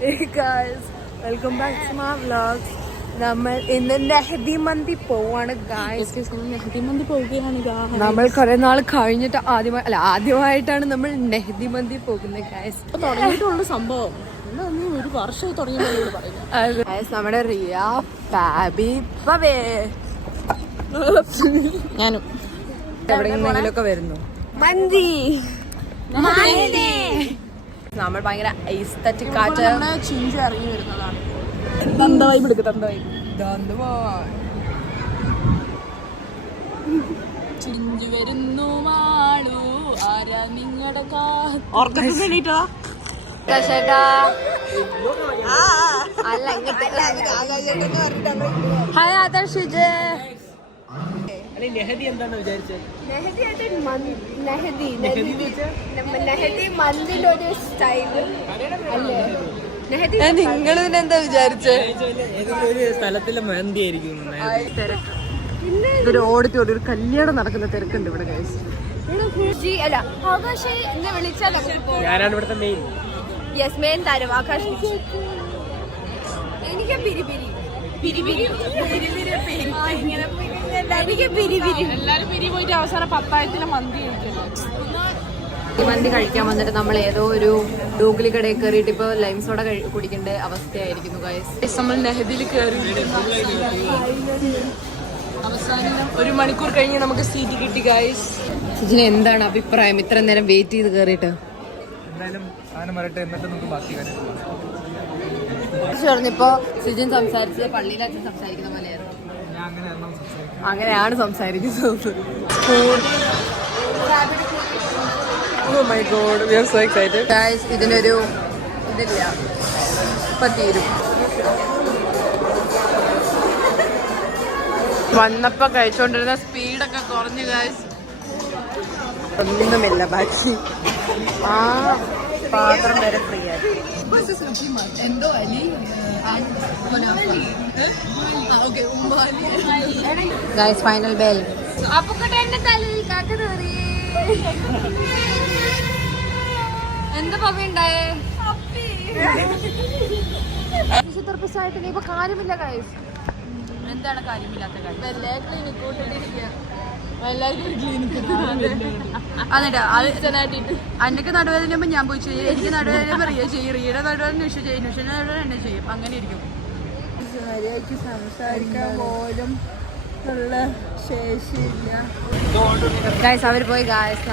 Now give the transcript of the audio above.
Welcome back to my vlogs. നമ്മൾ ഇന്ന് നെഹദി മന്തി പോവാണ് ഗായ്സ്. നെഹദി മന്തി പോവുകയാണ്. നമ്മൾ കുറെ നാൾ കഴിഞ്ഞിട്ട് ആദ്യമായിട്ടാണ് നമ്മൾ നെഹദി മന്തി പോകുന്നത് ഗായ്സ്. തുടങ്ങിയിട്ടുള്ള സംഭവം ഒരു വർഷം തുടങ്ങിയിട്ടുള്ള പറയുന്നത്. നമ്മുടെ റിയ ഫാബി പവേ ഞാനും എവിടെയെങ്കിലൊക്കെ വരുന്നു. മന്തി നമ്മൾ ഭയങ്കര ഐസ്തറ്റിക് ആയിട്ട് ചിഞ്ചു ഇറങ്ങി വരുന്നതാണ്. തന്തവായി വിളിക്കും. തന്തവായി ചിഞ്ചു വരുന്നു മാളു ആരാ നിങ്ങളുടെ ഓർക്കട്ടോ ചേട്ടാ അല്ല ഇങ്ങോട്ട് ഹായ് ആദർശ്. നെഹദി എന്താണ് വിചാരിച്ചത്? നെഹദി മന്തിന്റെ ഒരു സ്റ്റൈല് അല്ലേ? നിങ്ങൾ പിന്നെ എന്താ വിചാരിച്ചത്? ഒരു സ്ഥലത്തിലെ മന്തി ആയിരിക്കും. ഇതൊരു ഓഡിറ്റോറിയം, ഒരു കല്യാണം നടക്കുന്ന തിരക്കുണ്ട് ഇവിടെ ഗൈസ്. ഞാനാണ് ഇവിടുത്തെ മെയിൻ. യെസ് മെയിൻ താരം ആകാശ്. എനിക്ക് എല്ലാരും പിരി പോയിട്ട് അവസാനം 10,000 മന്തി ഈ മന്തി കഴിക്കാൻ വന്നിട്ട് നമ്മൾ ഏതോ ഒരു ഡൂഗ്ലി കടയിൽ കയറിയിട്ട് ഇപ്പൊ ലൈം സോഡ കുടിക്കേണ്ട അവസ്ഥയായിരിക്കുന്നു ഗൈസ്. നമ്മൾ നെഹദിയിൽ കയറി അവസാനം 1 മണിക്കൂർ കഴിഞ്ഞ് നമുക്ക് സീറ്റ് കിട്ടി ഗൈസ്. സിജിന് എന്താണ് അഭിപ്രായം ഇത്ര നേരം വെയിറ്റ് ചെയ്ത് കയറിയിട്ട്? പറഞ്ഞപ്പോ സിജിൻ സംസാരിച്ചത് പള്ളിയിൽ അച്ഛൻ സംസാരിക്കുന്ന പോലെയായിരുന്നു. അങ്ങനെയാണ് സംസാരിക്കുന്നത്. Oh my god, we are so excited. Guys, ഇതിനൊരു ഇതില്ല, ഇപ്പൊ തീരും. വന്നപ്പോ കഴിച്ചോണ്ടിരുന്ന സ്പീഡൊക്കെ കുറഞ്ഞു ഗൈസ്. ഒന്നുമില്ല ബാക്കി. ആ പാത്രം വരെ ഫ്രീ ആയി. എന്തോ ഗൈസ് ഫൈനൽ ബെൽ. എന്താ പപ്പ ഉണ്ടായേ? ഇപ്പൊ കാര്യമില്ല ഗൈസ്. എന്താണ് കാര്യമില്ലാത്ത കാര്യം? അന്നൊക്കെ നടുവേദന ഞാൻ പോയി ചെയ്യും. എനിക്ക് നടുവേദന പറയുക ചെയ്യും. റീയുടെ നടുവേദന നിഷ ചെയ്യും. നിഷയുടെ നടുവേദന എന്നെ ചെയ്യും. അങ്ങനെ ഇരിക്കും. ശരിയായിട്ട് സംസാരിക്കാൻ പോലും ഉള്ള ശേഷിയില്ല ഗൈസ് അവർ പോയി ഗൈസ്.